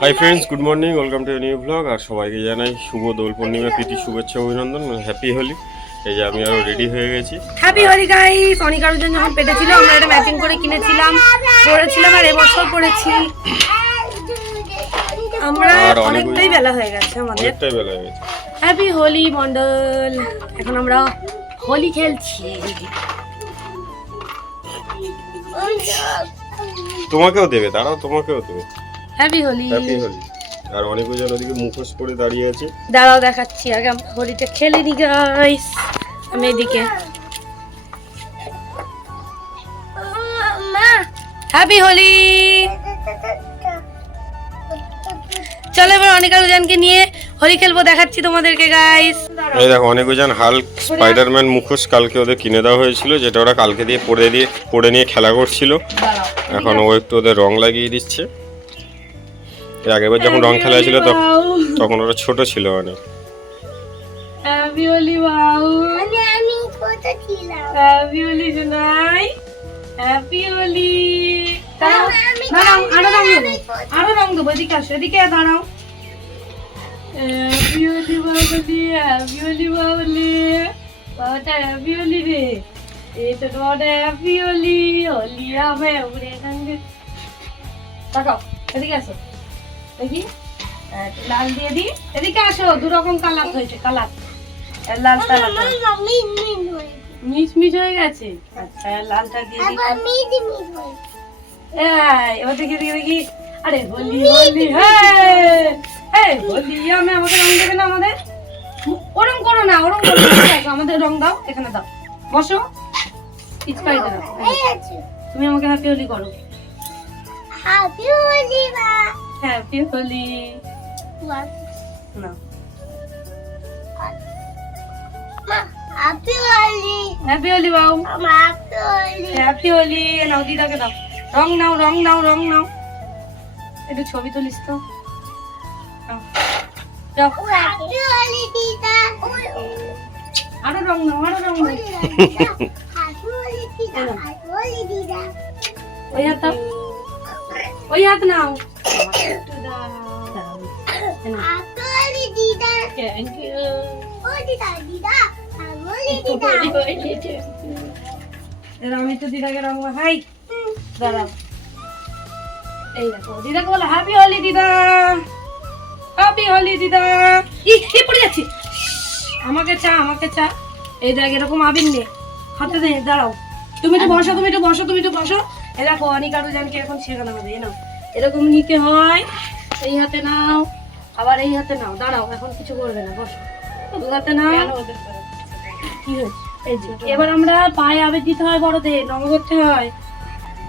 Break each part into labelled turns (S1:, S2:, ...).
S1: Hi friends good morning welcome to new blog আর সবাইকে জানাই শুভ দোল পূর্ণিমা প্রীতি শুভেচ্ছা অভিনন্দন হ্যাপি হোলি এই যে আমি আরও রেডি হয়ে গেছি।
S2: হ্যাপি হোলি গাইস অনিকার জন্য যখন পেটেছিল আমরা এটা ম্যাচিং করে কিনেছিলাম পরেছিলাম আর এবছর পরেছি। আমরা
S1: অনেক-
S2: অনেকটাই বেলা হয়ে গেছে আমাদের।
S1: অনেকটাই বেলা হয়ে গেছে।
S2: হ্যাপি হোলি মন্ডল এখন আমরা হোলি খেলছি।
S1: তোমাকেও দেবে দাঁড়াও তোমাকেও দেবে।
S2: হ্যাপি হোলি
S1: হ্যাপি হোলি আর অনেক জন ওদিকে মুখোশ করে দাঁড়িয়ে আছে।
S2: দাঁড়াও দেখাচ্ছি আগে আমরা হোলিটা খেলে নি গাইস আমি এদিকে। হ্যাপি হোলি চলো এবার অনিকা রুজানকে নিয়ে হোলি খেলব দেখাচ্ছি তোমাদেরকে গাইস
S1: এই দেখো অনেক জন হাল্ক স্পাইডারম্যান মুখোশ কালকে ওদের কিনে দেওয়া হয়েছিল যেটা ওরা কালকে দিয়ে পরে দিয়ে পরে নিয়ে খেলা করছিল। এখন ও একটু ওদের রং লাগিয়ে দিচ্ছে। এর আগেরবার যখন রং খেলা হয়েছিল তখন ওরা ছোট ছিল অনেক
S2: বাউ জুনাই হ্যাপি হোলি দাঁড়াও দাঁড়াও আরও রং দেবো আরও রং দেবো এদিকে আসো এদিকে দাঁড়াও। হ্যাপি হোলি বাবলি হ্যাপি হোলি বাবলি বাবাটা হ্যাপি হোলি রে এই তো তোমাদের হ্যাপি হোলি হোলি হবে উড়ে সঙ্গে তাকাও এদিকে আসো। দেখি। লাল দিয়ে দিই। এদিকে আসো দু রকম কালার হয়েছে কালার। লাল কালার মিচ মিচ হয়ে গেছে? আচ্ছা লালটা দিয়ে এবার দেখি দেখি দেখি। আরে হোলি হোলি হ্যাঁ। হোলি আমি আমাকে রং দেবে না আমাদের? ওরম করো না ওরম করো। আমাদের রং দাও এখানে দাও। বসো। পিচকাই দাও। তুমি আমাকে হ্যাপি হোলি করো। হ্যাপি হোলি না হ্যাপি হোলি বাবু হ্যাপি হোলি নাও দিদাকে দাও রং নাও রং নাও রং নাও একটু ছবি তুলিস তো। আরও রং নাও আরও রং নাও। ওই হাত ওই হাত নাও। আমি তো দিদাকে রং হাই। দাঁড়াও। এই দেখো দিদাকে বলো হ্যাপি হোলি দিদা। হ্যাপি হোলি দিদা। ই পড়ে যাচ্ছি? আমাকে চা আমাকে চা। এই দেখ এরকম আবির নে। হাতে দে দাঁড়াও। তুমি তো বসো তুমি তো বসো তুমি তো বসো। এ দেখো অনিকা রুজানকে এখন শেখানো হবে এই নাও। এরকম নিতে হয় এই হাতে নাও আবার এই হাতে নাও। দাঁড়াও এখন কিছু করবে না বসো। দু হাতে নাও। কি হয়েছে? এই যে এবার আমরা পায়ে আবির দিতে হয় বড়দের নম করতে হয়।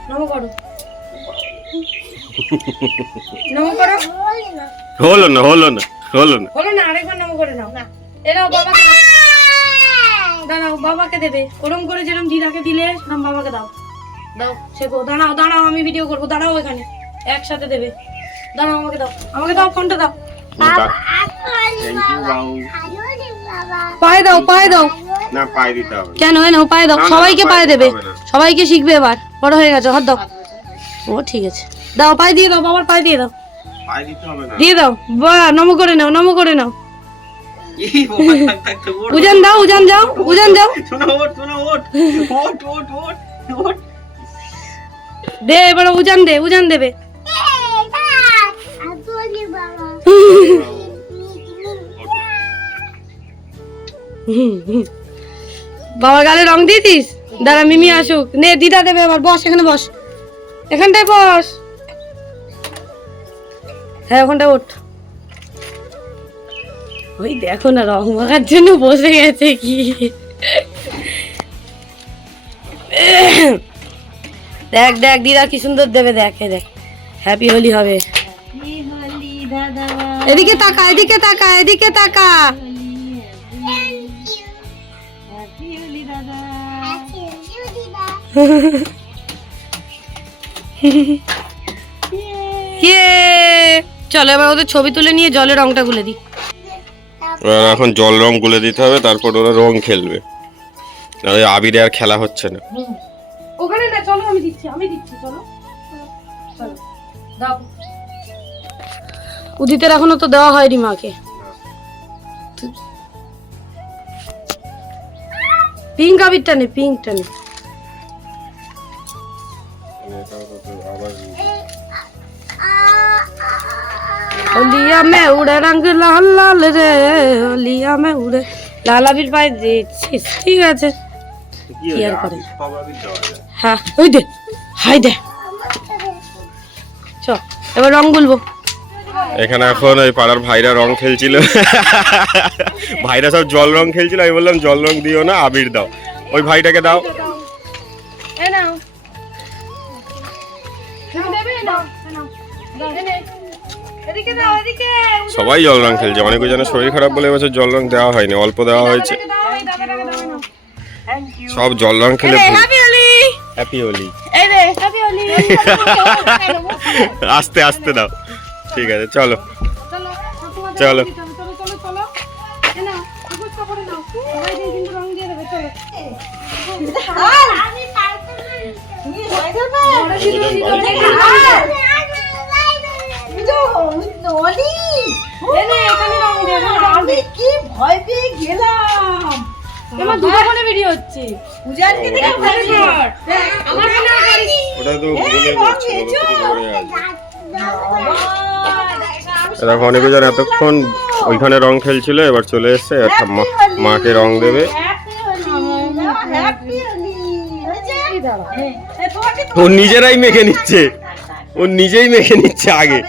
S2: নম করো। নম করো।
S1: হলো না হলো না হলো না।
S2: বলো না আরেকবার নাম করে নাও। এরাও বাবাকে দাও। দাঁড়াও বাবাকে দেবে। ওরম করে যেরকম দিদাকে দিলে সেরকম বাবাকে দাও। দাও শেখো দাঁড়াও দাঁড়াও আমি ভিডিও করব দাঁড়াও এখানে। একসাথে দেবে। দাঁড়াও আমাকে দাও আমাকে দাও ফোনটা দাও। পায়ে দাও পায়ে দাও।
S1: না পায়ে দিতে হবে।
S2: কেন হয় পায়ে দাও। সবাইকে
S1: পায়ে
S2: দেবে। সবাইকে শিখবে এবার। বড় হয়ে গেছে হাত দাও। ও ঠিক আছে। দাও পায়ে দিয়ে দাও বাবার পায়ে দিয়ে দাও।
S1: পায়ে দিতে হবে না।
S2: দিয়ে দাও। বা নম করে নাও নম করে নাও। উজান দাও উজান যাও উজান যাও। দে, এবার উজান দে, উজান দেবে। বাবার গালে রং দিয়েছিস? দাঁড়া, মিমি আসুক। নে, দিদা দেবে আবার, বস, এখানে বস। এখানটায় বস। হ্যাঁ ওখানটায় ওঠ। ওই দেখো না, রং মাখার জন্য বসে গেছে কি। দেখ দেখ, দিদা কি সুন্দর দেবে, দেখ দেখ। হ্যাপি হোলি হবে। এদিকে তাকা এদিকে তাকা এদিকে তাকা। ইয়ে। চলো, এবার ওদের ছবি তুলে নিয়ে জলে রংটা গুলে দিই।
S1: এখন জল রং গুলে দিতে হবে, তারপর ওরা রং খেলবে। আবিরে আর খেলা হচ্ছে না।
S2: ওখানে না চলো আমি দিচ্ছি আমি দিচ্ছি চলো চলো দাও উদিতের এখনো তো দেওয়া হয়নি মাকে পিঙ্ক আবিরটা নে পিঙ্কটা নে होलिया में उड़े रंग लाल लाल रे होलिया में उड़े লাল আবির পায়ে দিচ্ছিস ঠিক আছে কি আর করে হ্যাঁ ওই দে হাই দে। চ এবার রং গুলবো
S1: এখানে এখন ওই পাড়ার ভাইরা রং খেলছিল। ভাইরা সব জল রং খেলছিল আমি বললাম জল রং দিও না আবির দাও। ওই ভাইটাকে দাও। সবাই জল রং খেলছে অনেক জনের শরীর খারাপ বলে এবছর জল রং দেওয়া হয়নি অল্প দেওয়া হয়েছে। সব জল রং খেলে
S2: হ্যাপি হোলি এই রে হ্যাপি হোলি
S1: আস্তে আস্তে দাও ঠিক আছে চলো।
S2: চলো।
S3: কি ভয় পেয়ে গেলাম?
S2: এবার দুটো ফোনে ভিডিও হচ্ছে।
S3: পূজারকে দেখে ভয় পেয়ে
S2: আমার ফোনে করিস।
S1: ওটা তো ভুলে যাচ্ছে ওটা তো পড়ে আছে। দেখো অনেক জন এতক্ষণ ওইখানে রং খেলছিল এবার চলে এসছে মাকে রং দেবে। ও নিজেরাই মেখে নিচ্ছে। ও নিজেই মেখে নিচ্ছে আগে।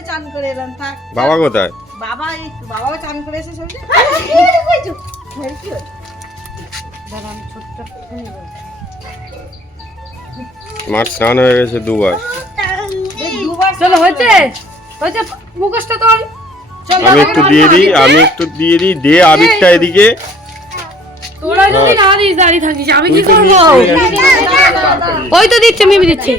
S1: বাবা কোথায়?
S3: বাবা বাবাও চান করে এসে
S1: মার স্নান হয়ে গেছে দুবার।
S2: চলো হয়েছে? হয়েছে? মুখোশটা তোল।
S1: আমি একটু দিয়ে দিই আমি একটু দিয়ে দিই দে আবিরটা এদিকে।
S2: তোরা যদি না দিস দাঁড়িয়ে থাকিস। আমি কি
S1: তুই তো
S2: করব?
S1: নিচে
S2: ওই তো দিচ্ছে মিমি দিচ্ছে।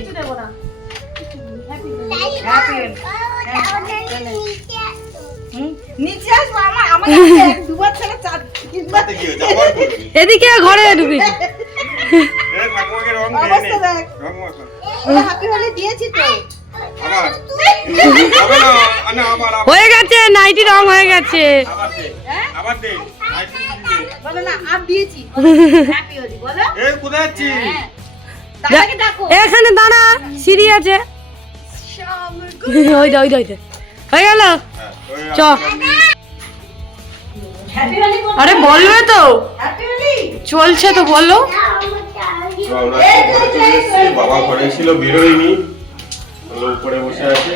S3: নিচে আসব আমার আমার এক দুবার ছেলে চার তিনবার
S2: এদিকে ঘরে ঢুকি
S3: অবস্থা দেখ। হ্যাপি হোলি দিয়েছি তো।
S2: হয়ে গেছে নাইটি রং হয়ে গেছে।
S3: দাদাকে ডাকো।
S2: এখানে দাঁড়া সিঁড়ি আছে। ওই ওই হয়ে গেল? চ। আরে বলবে তো। চলছে তো বলল
S1: বাবা ঘরে ছিল বেরোয়নি উপরে বসে আছে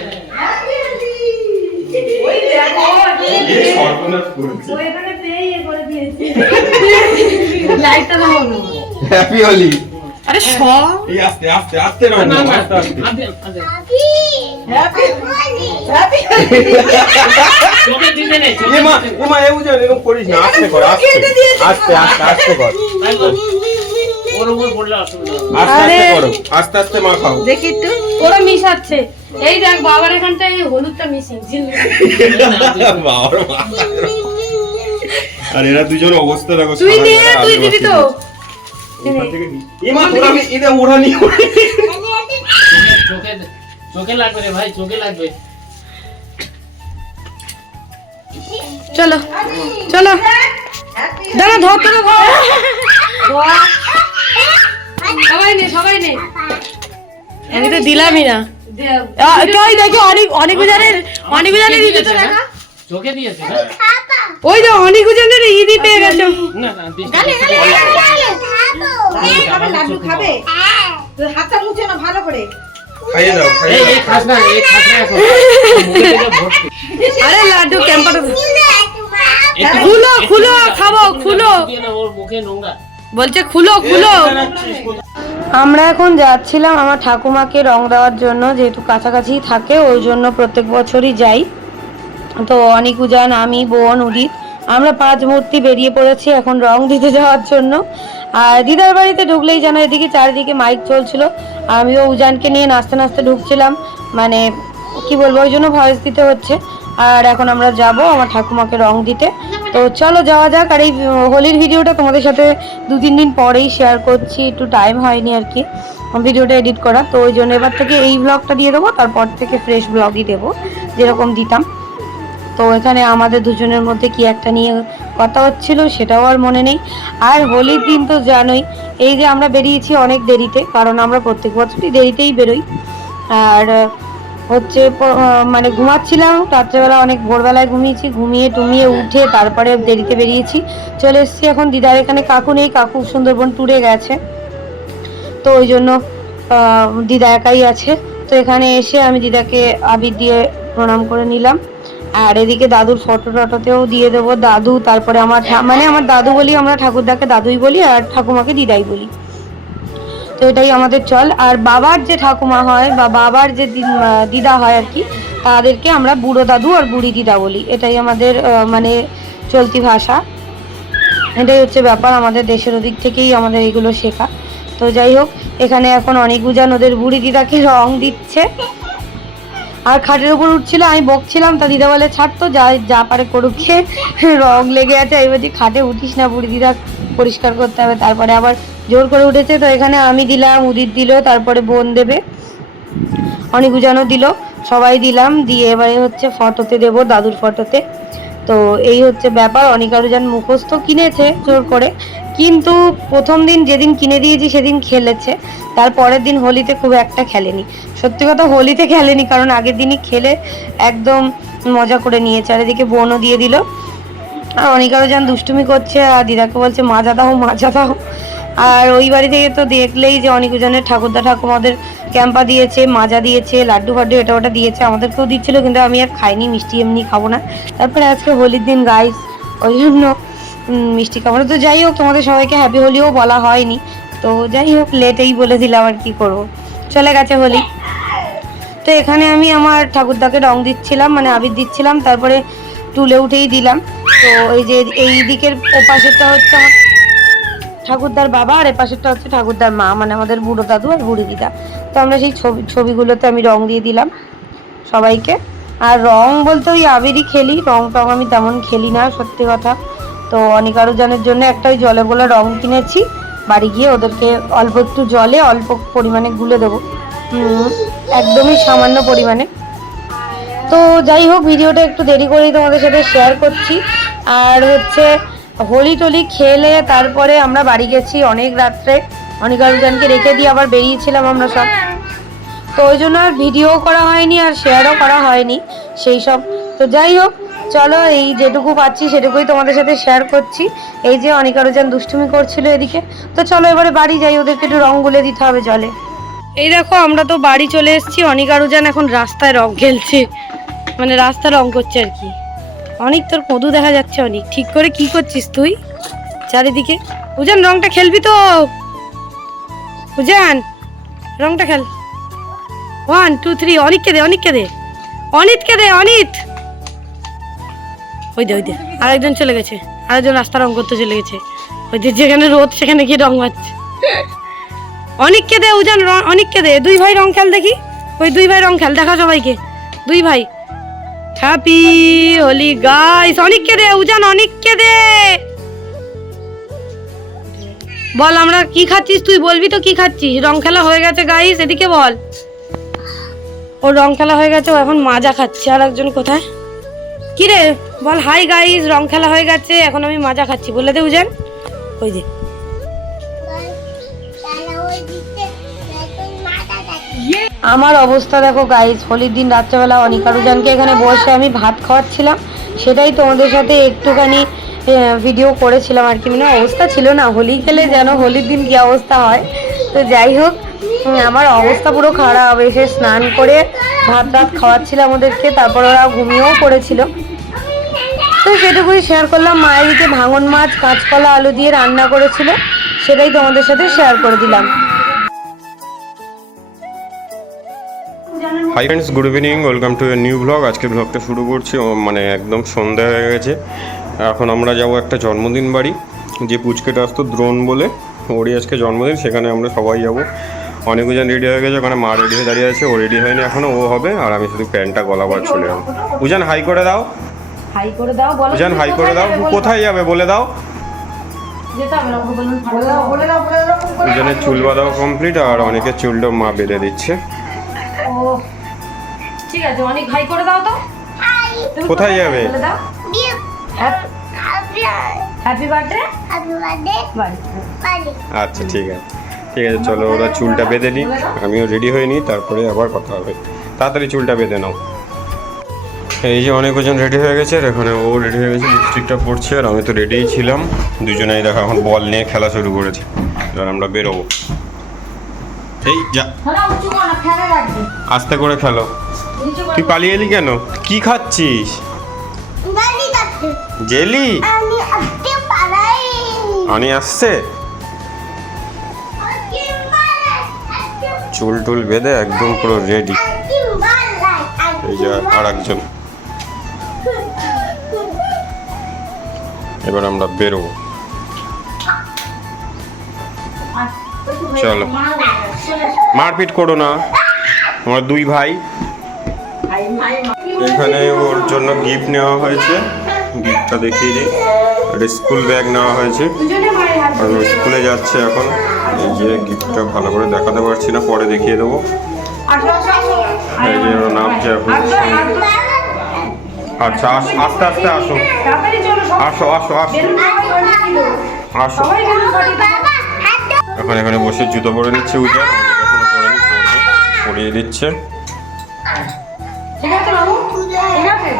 S2: বলো আরে সব
S1: আস্তে আস্তে আস্তে। আস্তে আস্তে আস্তে মা খাও।
S3: দেখি একটু।
S2: ওরা মিশাচ্ছে। এই দেখ বাবার এখানটায় এই হলুদটা মিশিং
S1: বাবার আর এরা দুজন অবস্থা দেখো
S2: তুই
S1: সারা
S2: তুই দিবি তো।
S1: নি- তোরা এটা ওরা নিয়ে
S4: চোখে লাগবে রে ভাই চোখে লাগবে।
S2: চলো চলো। দাঁড়া ধর তোরা ধর। সবাই নে সবাই নে। আমি তো দিলামই না। কই দেখো অনেক অনেক উজানের অনেক উজানের ইদি তো দেখা।
S4: চোখে দিয়েছে না
S2: ওই যে অনেক উজানের ইদি পেয়ে গেছে।
S4: না না দৃষ্টি
S3: খাবে লাড্ডু খাবে। তো হাতটা মুছে না ভালো করে।
S1: খাইয়ে দাও খাইয়ে
S4: এই
S1: দাও।
S4: এই খাস না এই খাস না এখন
S2: আরে লাড্ডু ক্যাম্পার খুলো, খুলো, খাব, খুলো।
S4: ওর মুখে নোংরা।
S2: বলছে খুলো খুলো। আমরা এখন যাচ্ছিলাম আমার ঠাকুমাকে রং দেওয়ার জন্য যেহেতু কাছাকাছি থাকে ওই জন্য প্রত্যেক বছরই যাই। তো অনেক উজান আমি বোন উদিত আমরা পাঁচ মূর্তি বেরিয়ে পড়েছি এখন রং দিতে যাওয়ার জন্য। আর দিদার বাড়িতে ঢুকলেই যেন এদিকে চারিদিকে মাইক চলছিল। আমিও উজানকে নিয়ে নাচতে নাচতে ঢুকছিলাম। মানে কি বলব, ওই জন্য ভয়েস দিতে হচ্ছে। আর এখন আমরা যাব আমার ঠাকুমাকে রং দিতে। তো চলো যাওয়া যাক। আর এই হোলির ভিডিওটা তোমাদের সাথে দু তিন দিন পরেই শেয়ার করছি। একটু টাইম হয়নি আর কি। ভিডিওটা এডিট করা। তো ওই জন্য এবার থেকে এই ব্লগটা দিয়ে দেবো। তারপর থেকে ফ্রেশ ব্লগই দেবো। যেরকম দিতাম।
S5: তো এখানে আমাদের দুজনের মধ্যে কি একটা নিয়ে কথা হচ্ছিল সেটাও আর মনে নেই। আর হোলির দিন তো জানোই, এই যে আমরা বেরিয়েছি অনেক দেরিতে, কারণ আমরা প্রত্যেক বছরই দেরিতেই বেরোই। আর হচ্ছে মানে ঘুমাচ্ছিলাম, রাত্রেবেলা অনেক ভোরবেলায় ঘুমিয়েছি, ঘুমিয়ে টুমিয়ে উঠে তারপরে দেরিতে বেরিয়েছি। চলে এসেছি এখন দিদার এখানে, কাকু নেই, কাকু সুন্দরবন ট্যুরে গেছে। তো ওই জন্য দিদা একাই আছে। তো এখানে এসে আমি দিদাকে আবির দিয়ে প্রণাম করে নিলাম। আর এদিকে দাদুর ফটো টটোতেও দিয়ে দেবো। দাদু, তারপরে আমার মানে আমার দাদু বলি, আমরা ঠাকুরদাকে দাদুই বলি আর ঠাকুমাকে দিদাই বলি। তো এটাই আমাদের চল। আর বাবার যে ঠাকুমা হয় বা বাবার যে দিদা হয় আর কি, তাদেরকে আমরা বুড়ো দাদু আর বুড়ি দিদা বলি। এটাই আমাদের মানে চলতি ভাষা। এটাই হচ্ছে ব্যাপার আমাদের দেশের ওদিক থেকেই আমাদের এগুলো শেখা। তো যাই হোক, এখানে এখন অনেক উজান ওদের বুড়ি দিদাকে রং দিচ্ছে। আর খাটের উপর উঠছিল, আমি বকছিলাম, তা দিদা বলে ছাড়তো যা যা পারে করুক। রং লেগে আছে আমি বলছি খাটে উঠিস না বুড়ি দিদা, পরিষ্কার করতে হবে তারপরে আবার জোর করে উঠেছে, তো এখানে আমি দিলাম, উদিত দিল, তারপরে বোন দেবে অনেক উজানও দিল, সবাই দিলাম, দিয়ে এবারে হচ্ছে ফটোতে দেবো, দাদুর ফটোতে তো এই হচ্ছে ব্যাপার অনিকারুজান মুখস্থ কিনেছে জোর করে কিন্তু প্রথম দিন যেদিন কিনে দিয়েছি সেদিন খেলেছে। তার পরের দিন হোলিতে খুব একটা খেলেনি। সত্যি কথা হোলিতে খেলেনি, কারণ আগের দিনই খেলে একদম মজা করে নিয়েছে। আর এদিকে বোনও দিয়ে দিল। আর অনিকারও যান দুষ্টুমি করছে, আর দিদাকে বলছে মাজা দাও মাজা দাও। আর ওই বাড়ি থেকে তো দেখলেই যে অনিকুজনের ঠাকুরদা ঠাকুমাদের ক্যাম্পা দিয়েছে, মাজা দিয়েছে, লাড্ডু ফাড্ডু এটা ওটা দিয়েছে, আমাদেরকেও দিচ্ছিল, কিন্তু আমি আর খাইনি, মিষ্টি এমনি খাব না। তারপরে আজকে হোলির দিন গাইস ওই জন্য মিষ্টি খাব না তো যাই হোক, তোমাদের সবাইকে হ্যাপি হোলিও বলা হয়নি। তো যাই হোক লেটেই বলে দিলাম আর কি করব। চলে গেছে হোলি। তো এখানে আমি আমার ঠাকুরদাকে রং দিচ্ছিলাম মানে আবির দিচ্ছিলাম, তারপরে তুলে উঠেই দিলাম। তো এই যে এই দিকের ওপাশেরটা হচ্ছে আমার ঠাকুরদার বাবা, আর এপাশেরটা হচ্ছে ঠাকুরদার মা মানে আমাদের বুড়ো দাদু আর বুড়ি দিদা। তো আমরা সেই ছবি, ছবিগুলোতে আমি রং দিয়ে দিলাম সবাইকে। আর রং বলতে ওই আবিরই খেলি রং টং আমি তেমন খেলি না, সত্যি কথা। তো অনিকারুজনের জন্য একটা ওই জলে বলে রং কিনেছি। বাড়ি গিয়ে ওদেরকে অল্প একটু জলে অল্প পরিমাণে গুলে দেবো। একদমই সামান্য পরিমাণে। তো যাই হোক, ভিডিওটা একটু দেরি করেই তোমাদের সাথে শেয়ার করছি। আর হচ্ছে, হোলি টোলি খেলে তারপরে আমরা বাড়ি গেছি অনেক রাত্রে। অনেক রেখে দিয়ে আবার বেরিয়েছিলাম আমরা সব। তো ওই জন্য আর ভিডিও করা হয়নি আর শেয়ারও করা হয়নি সেই সব। তো যাই হোক চলো, এই যেটুকু পাচ্ছি সেটুকুই তোমাদের সাথে শেয়ার করছি। এই যে অনেক আলোচন দুষ্টুমি করছিল এদিকে। তো চলো এবারে বাড়ি যাই, ওদেরকে একটু রং গুলে দিতে হবে জলে। এই দেখো, আমরা তো বাড়ি চলে এসেছি, অনেক আরুজান এখন রাস্তায় রং খেলছে। মানে রাস্তা রং করছে আর কি। অনেক, তোর কদু দেখা যাচ্ছে অনেক। ঠিক করে কি করছিস তুই? চারিদিকে। উজান, রংটা খেলবি তো। উজান, রংটা খেল। ওয়ান টু থ্রি অনিককে দে অনিককে দে। অনিতকে দে, অনিত। ওই দে ওই দে। আরেকজন চলে গেছে। আরেকজন রাস্তা রং করতে চলে গেছে। ওই যে যেখানে রোদ, সেখানে গিয়ে রং মারছে। অনিককে দে, উজান অনিককে দে। দুই ভাই রং খেল দেখি। ওই দুই ভাই রং খেল, দেখা সবাইকে। দুই ভাই। হ্যাপি হোলি গাইস অনিককে দে, উজান, অনিককে দে। বল, আমরা কি খাচ্ছিস? তুই বলবি তো কি খাচ্ছিস? রং খেলা হয়ে গেছে গাইস এদিকে বল। ও রং খেলা হয়ে গেছে, ও এখন মাজা খাচ্ছে। আর একজন কোথায়? কি রে? বল হাই গাইস রং খেলা হয়ে গেছে, এখন আমি মাজা খাচ্ছি। বলে দে উজান। ওই যে। আমার অবস্থা দেখো গাইজ হোলির দিন রাত্রেবেলা অনিকারুজানকে এখানে বসে আমি ভাত খাওয়াচ্ছিলাম। সেটাই তোমাদের সাথে একটুখানি ভিডিও করেছিলাম আর কি। মানে অবস্থা ছিল না, হোলি খেলে যেন হোলির দিন কি অবস্থা হয়। তো যাই হোক আমার অবস্থা পুরো খারাপ। এসে স্নান করে ভাত টাত খাওয়াচ্ছিলাম ওদেরকে, তারপর ওরা ঘুমিয়েও পড়েছিল। তো সেটুকুই শেয়ার করলাম। মায়ের দিকে ভাঙন মাছ, কাঁচকলা, আলু দিয়ে রান্না করেছিল। সেটাই তোমাদের সাথে শেয়ার করে দিলাম।
S1: Hi friends good evening welcome to a new blog আজকে ব্লগটা শুরু করছি মানে একদম সন্ধ্যা হয়ে গেছে। এখন আমরা যাব একটা জন্মদিন বাড়ি, যে পুচকেটা আসতো দ্রোণ বলে, ওরই আজকে জন্মদিন, সেখানে আমরা সবাই যাব। অনেকজন রেডি হয়ে গেছে, ওখানে মা রেডি হয়ে দাঁড়িয়ে আছে, ও রেডি হয়নি এখনও ও হবে, আর আমি শুধু প্যান্টটা গলাবার চলে যাব উজান হাই করে দাও।
S5: হাই করে দাও বলো
S1: উজান হাই করে দাও কোথায় যাবে বলে দাও। উজানের চুল বাঁধাও কমপ্লিট আর অনেকের চুলটা মা বেঁধে দিচ্ছে।
S5: ঠিক আছে অনেক হাই করে দাও তো।
S1: কোথায় যাবে?
S5: হ্যাপি বার্থডে
S1: আচ্ছা ঠিক আছে। ঠিক আছে চলো ওরা চুলটা বেঁধে নিই। আমিও রেডি হয়ে নিই তারপরে আবার কথা হবে। তাড়াতাড়ি চুলটা বেঁধে নাও। এই যে অনেকজন রেডি হয়ে গেছে আর এখানে ও রেডি হয়ে গেছে লিপস্টিকটা পড়ছে আর আমি তো রেডিই ছিলাম। দুজনেই দেখো এখন বল নিয়ে খেলা শুরু করেছে। এবার আমরা বেরোবো। এই যা। আস্তে করে খেলো। তুই পালিয়ে এলি কেন? কি খাচ্ছিস? জেলি আনি আসছে? চুল টুল বেঁধে একদম পুরো রেডি এই যে আর একজন এবার আমরা বেরোবো। চলো। মারপিট করো না। আমার দুই ভাই। এখানে ওর জন্য গিফট নেওয়া হয়েছে। গিফটটা দেখিয়ে দিই। একটা স্কুল ব্যাগ নেওয়া হয়েছে। আর স্কুলে যাচ্ছে এখন। এই যে গিফটটা ভালো করে দেখাতে পারছি না পরে দেখিয়ে দেবো।
S5: আসো আসো
S1: এই যে ওর
S5: আসো আসো
S1: আচ্ছা আস আস্তে আস্তে আসো। আসো আসো আসো।
S5: ছিল
S1: আসো। এখন এখানে বসে জুতো পরে নিচ্ছে এখনও পরেনি পরবে পরিয়ে দিচ্ছে।
S5: ঠিক আছে বাবু? ঠিক আছে?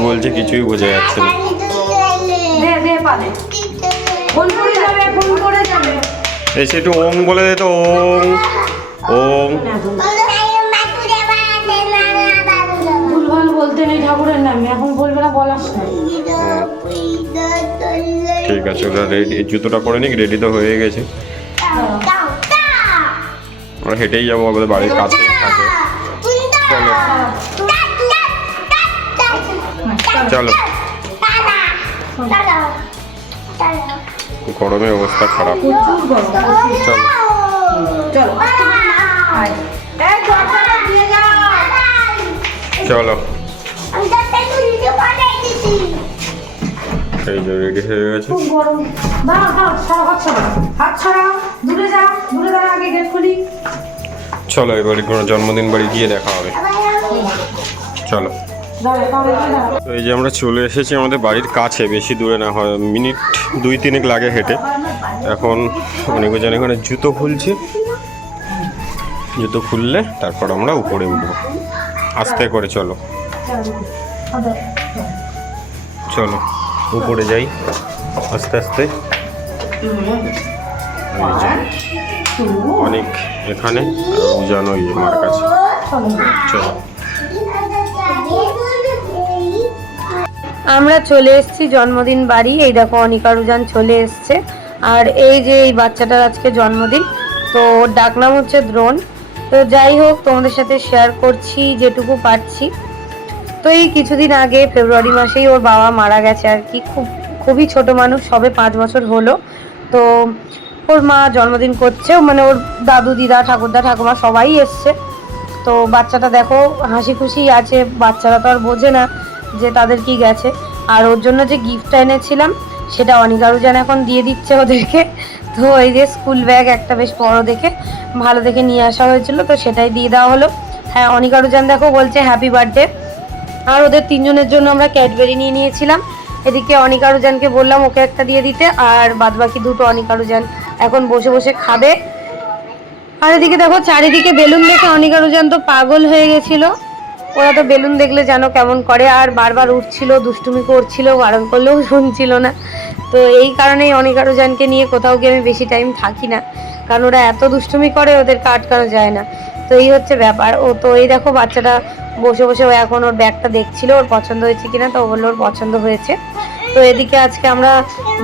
S1: বলছে কিছুই বোঝা যাচ্ছে না।
S5: করে করে
S1: এসে একটু ওং বলে দে তো ওং ওং।
S5: বলতে নেই ঠাকুরের নামে এখন বলবে না বলার
S1: ঠিক আছে ওটা রেডি জুতোটা পরে নিক রেডি তো হয়ে গেছে। আমরা হেঁটেই যাব আমাদের বাড়ির কাছেই। চলো। গরমে অবস্থা খারাপ। চলো।
S5: চলো। আয়। এই দরজাটা
S1: চলো। এই যে রেডি হয়ে গেছে।
S5: গরম। দাঁড়াও দাঁড়াও ছাড়া হাত ছাড়া। হাত ছাড়া দূরে যাও। দূরে দাঁড়া আগে গেট খুলি।
S1: চলো এবারে কোনো জন্মদিন বাড়ি গিয়ে দেখা হবে। চলো। তো এই যে আমরা চলে এসেছি আমাদের বাড়ির কাছে, বেশি দূরে না, হয় মিনিট দুই তিনেক লাগে হেঁটে। এখন অনেকজন এখানে জুতো খুলছে। জুতো খুললে তারপর আমরা উপরে উঠবো। আস্তে করে চলো। চলো, উপরে যাই। আস্তে আস্তে। অনেক এখানে, আর উজানো ইয়ে মার কাছে। চলো।
S5: আমরা চলে এসেছি, জন্মদিন বাড়ি। এই দেখো, অনিকা রুজান চলে এসছে। আর এই যে এই বাচ্চাটার আজকে জন্মদিন, তো ওর ডাকনাম হচ্ছে দ্রোণ। তো যাই হোক, তোমাদের সাথে শেয়ার করছি, যেটুকু পারছি। তো এই কিছুদিন আগে, ফেব্রুয়ারি মাসেই ওর বাবা মারা গেছে আর কি। খুব, খুবই ছোট মানুষ, সবে পাঁচ বছর হলো। তো ওর মা জন্মদিন করছে মানে ওর দাদু, দিদা, ঠাকুরদা, ঠাকুমা সবাই এসছে। তো বাচ্চাটা দেখো, হাসি খুশি আছে। বাচ্চারা তো আর বোঝে না। যে তাদের কি গেছে। আর ওর জন্য যে গিফটটা এনেছিলাম, সেটা অনিকারুজান এখন দিয়ে দিচ্ছে ওদেরকে। তো এই যে স্কুল ব্যাগ একটা বেশ বড় দেখে ভালো দেখে নিয়ে আসা হয়েছিল, তো সেটাই দিয়ে দেওয়া হলো। হ্যাঁ অনিকারুজান দেখো বলছে হ্যাপি বার্থডে আর ওদের তিনজনের জন্য আমরা ক্যাডবেরি নিয়ে নিয়েছিলাম। এদিকে অনিকারুজানকে বললাম ওকে একটা দিয়ে দিতে, আর বাদবাকি দুটো অনিকারুজান এখন বসে বসে খাবে। আর এদিকে দেখো চারিদিকে বেলুন দেখে অনিকারুজান তো পাগল হয়ে গেছিল। ওরা তো বেলুন দেখলে জানো কেমন করে, আর বারবার উঠছিল, দুষ্টুমি করছিল, বারণ করলেও শুনছিল না। তো এই কারণেই অনিকারুজানকে নিয়ে কোথাও গিয়ে আমি বেশি টাইম থাকি না। কারণ ওরা এত দুষ্টুমি করে, ওদেরকে আটকানো যায় না। তো এই হচ্ছে ব্যাপার। ও তো এই দেখো, বাচ্চাটা বসে বসে ও এখন ওর ব্যাগটা দেখছিল, ওর পছন্দ হয়েছে কিনা তো বলল ওর পছন্দ হয়েছে। তো এদিকে আজকে আমরা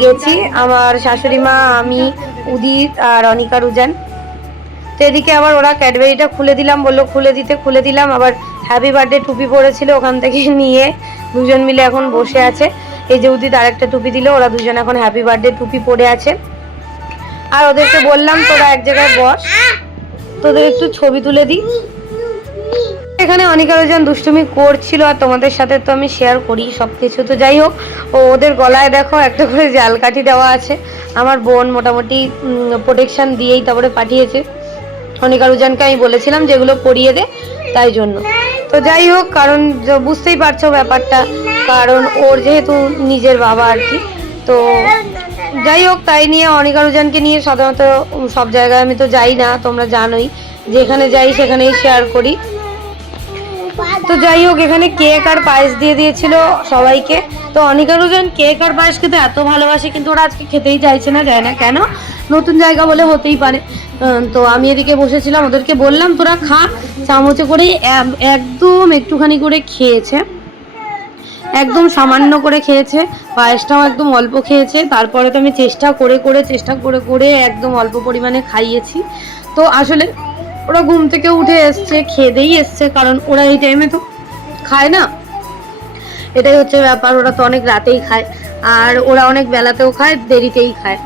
S5: গেছি আমার শাশুড়ি মা, আমি, উদিত আর অনিকা রুজান তো এদিকে আবার ওরা ক্যাডবেরিটা খুলে দিলাম, বলল খুলে দিতে, খুলে দিলাম। আবার হ্যাপি বার্থডে টুপি পরেছিল, ওখান থেকে নিয়ে দুজন মিলে এখন বসে আছে। এই যে উদিত আরেকটা টুপি দিল, ওরা দুজন এখন হ্যাপি বার্থডে টুপি পরে আছে। আর ওদেরকে বললাম, তোরা এক জায়গায় বস। তোদের একটু ছবি তুলে দিই। এখানে অনেক আলোচন দুষ্টুমি করছিল, আর তোমাদের সাথে তো আমি শেয়ার করি সব কিছু তো যাই হোক। ও ওদের গলায় দেখো, একটা করে জাল কাঠি দেওয়া আছে। আমার বোন মোটামুটি প্রোটেকশান দিয়েই তারপরে পাঠিয়েছে। অনেক আলোচনকে আমি বলেছিলাম যেগুলো পরিয়ে দে। তাই জন্য। তো যাই হোক, কারণ বুঝতেই পারছ ব্যাপারটা, কারণ ওর যেহেতু নিজের বাবা আর কি। তো যাই হোক, তাই নিয়ে অনিকা রুজানকে নিয়ে সাধারণত সব জায়গায় আমি তো যাই না, তোমরা জানোই। যেখানে যাই সেখানেই শেয়ার করি। তো যাই হোক, এখানে কেক আর পায়েস দিয়ে দিয়েছিল সবাইকে। তো অনিকা রুজান কেক আর পায়েস খেতে এত ভালোবাসে, কিন্তু ওরা আজকে খেতেই চাইছে না যায় না কেন? নতুন জায়গা বলে হতেই পারে। তো আমি এদিকে বসেছিলাম, ওদেরকে বললাম, তোরা খা। চামচে করে একদম একটুখানি করে খেয়েছে। একদম সামান্য করে খেয়েছে, পায়েসটাও একদম অল্প খেয়েছে। তারপরে তো আমি চেষ্টা করে করে, চেষ্টা করে করে একদম অল্প পরিমাণে খাইয়েছি। তো আসলে ওরা ঘুম থেকে উঠে এসছে খেদেই এসছে, কারণ ওরা এই টাইমে তো খায় না। এটাই হচ্ছে ব্যাপার, ওরা তো অনেক রাতেই খায়। আর ওরা অনেক বেলাতেও খায়, দেরিতেই খায়।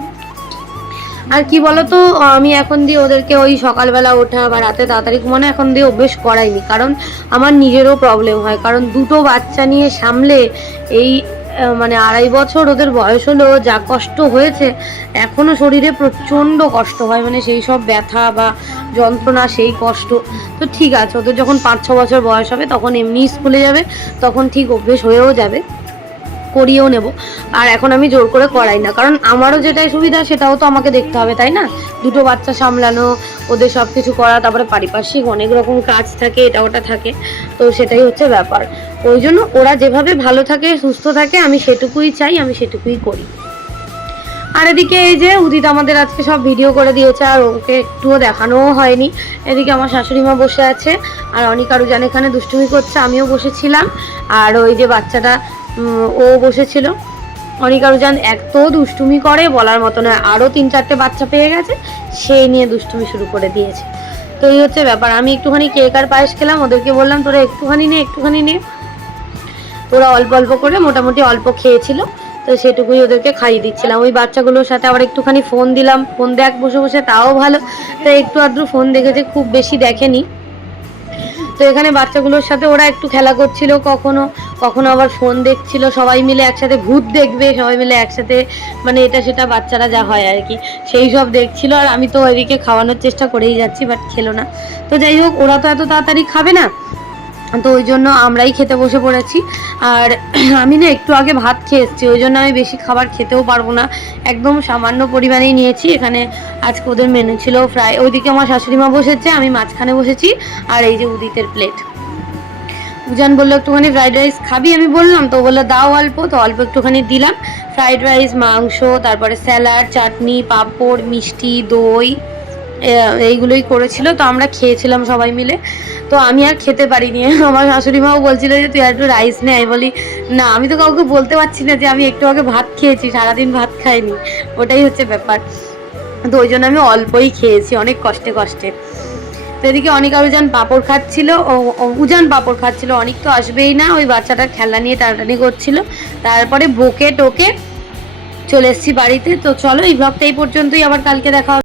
S5: আর কি বলতো, আমি এখন দিয়ে ওদেরকে ওই সকালবেলা ওঠা বা রাতে তাড়াতাড়ি ঘুমানো এখন দিয়ে অভ্যেস করাইনি। কারণ আমার নিজেরও প্রবলেম হয়। কারণ দুটো বাচ্চা নিয়ে সামলে এই মানে আড়াই বছর ওদের বয়স হলো, যা কষ্ট হয়েছে এখনও শরীরে প্রচণ্ড কষ্ট হয়। মানে সেই সব ব্যথা বা যন্ত্রণা, সেই কষ্ট। তো ঠিক আছে, ওদের যখন পাঁচ ছ বছর বয়স হবে, তখন এমনি স্কুলে যাবে, তখন ঠিক অভ্যেস হয়েও যাবে। করিয়েও নেব। আর এখন আমি জোর করে করাই না। কারণ আমারও যেটাই সুবিধা, সেটাও তো আমাকে দেখতে হবে, তাই না? দুটো বাচ্চা সামলানো, ওদের সব কিছু করা, তারপরে পারিপার্শ্বিক অনেক রকম কাজ থাকে, এটা ওটা থাকে। তো সেটাই হচ্ছে ব্যাপার। ওই জন্য ওরা যেভাবে ভালো থাকে, সুস্থ থাকে, আমি সেটুকুই চাই, আমি সেটুকুই করি। আর এদিকে এই যে উদিত আমাদের আজকে সব ভিডিও করে দিয়েছে, আর ওকে একটুও দেখানোও হয়নি। এদিকে আমার শাশুড়ি মা বসে আছে, আর অনেক আরও জান এখানে দুষ্টুমি করছে, আমিও বসেছিলাম। আর ওই যে বাচ্চাটা ও বসেছিল। অনিক আরও জান এত দুষ্টুমি করে, বলার মতো নয় আরও তিন চারটে বাচ্চা পেয়ে গেছে, সেই নিয়ে দুষ্টুমি শুরু করে দিয়েছে। তো এই হচ্ছে ব্যাপার, আমি একটুখানি কেক আর পায়েস খেলাম, ওদেরকে বললাম, তোরা একটুখানি নে একটুখানি নে। ওরা অল্প অল্প করে মোটামুটি অল্প খেয়েছিল, তো সেটুকুই ওদেরকে খাইয়ে দিচ্ছিলাম। ওই বাচ্চাগুলোর সাথে আবার একটুখানি ফোন দিলাম, ফোন দেখ বসে বসে, তাও ভালো। তো একটু আধটু ফোন দেখেছে খুব বেশি দেখেনি। তো এখানে বাচ্চাগুলোর সাথে ওরা একটু খেলা করছিল কখনো কখনো আবার ফোন দেখছিল, সবাই মিলে একসাথে ভূত দেখবে, সবাই মিলে একসাথে মানে এটা সেটা বাচ্চারা যা হয় আর কি। সেই সব দেখছিল আর আমি তো ওইদিকে খাওয়ানোর চেষ্টা করেই যাচ্ছি বাট খেলো না। তো যাই হোক, ওরা তো এত তাড়াতাড়ি খাবে না। তো ওই জন্য আমরাই খেতে বসে পড়েছি। আর আমি না একটু আগে ভাত খেয়ে এসেছি, ওই জন্য আমি বেশি খাবার খেতেও পারব না। একদম সামান্য পরিমাণেই নিয়েছি, এখানে আজকে ওদের মেনু ছিল ফ্রাই ওইদিকে আমার শাশুড়ি মা বসেছে, আমি মাঝখানে বসেছি, আর এই যে উদিতের প্লেট উজান বলল, একটুখানি ফ্রাইড রাইস খাবি? আমি বললাম, তো বলল, দাও অল্প। তো অল্প একটুখানি দিলাম। ফ্রাইড রাইস মাংস, তারপরে স্যালাড চাটনি, পাঁপড়, মিষ্টি, দই। এইগুলোই করেছিল, তো আমরা খেয়েছিলাম সবাই মিলে। তো আমি আর খেতে পারিনি। আমার শাশুড়ি মাও বলছিল যে, তুই আর একটু রাইস নে। আমি বলি, না, আমি তো কাউকে বলতে পারছি না যে, আমি একটু আগে ভাত খেয়েছি, সারাদিন ভাত খাইনি। ওটাই হচ্ছে ব্যাপার। তো ওই জন্য আমি অল্পই খেয়েছি, অনেক কষ্টে কষ্টে। তো এদিকে অনেক আর উজান পাপড় খাচ্ছিল উজান পাপড় খাচ্ছিল। অনেক তো আসবেই না, ওই বাচ্চাটার খেলনা নিয়ে টানাটানি করছিল। তারপরে বকে টোকে চলে এসেছি বাড়িতে। তো চলো, এই ব্লগটা এই পর্যন্তই। আবার কালকে দেখা